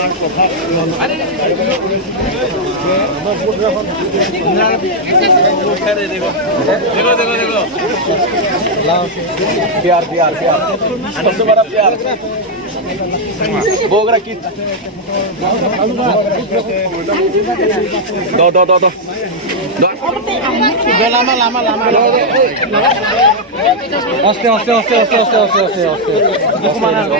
देखो देखो देखो प्यार प्यार प्यार सबसे बड़ा प्यार बोग रखी दो दो दो दो lama lama lama oste oste oste oste oste oste oste oste kemana do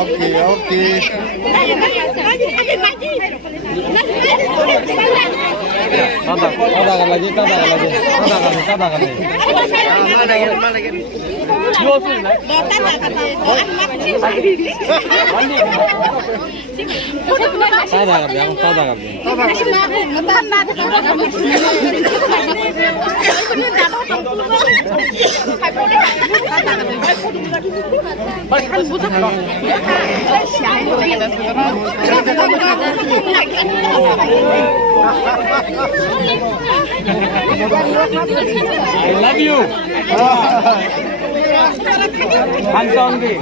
oke oke tada lagi I love you. Hands on me.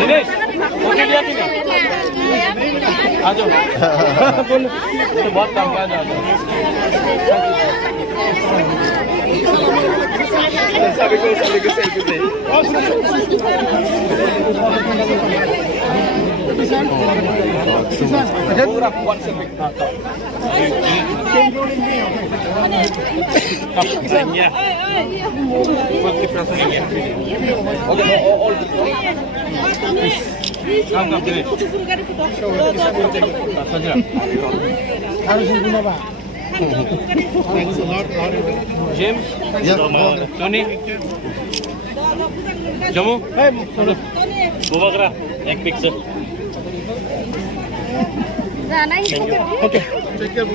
Dinesh okay लिया तूने आ जाओ बोल तो बहुत काम किया जा सभी को सेल्फी दे पूरा वन से पिक था ya qualche persona oke all come deh saja harus guna Pak James Tony Jamu bawa kera एक पिक्चर ओके take care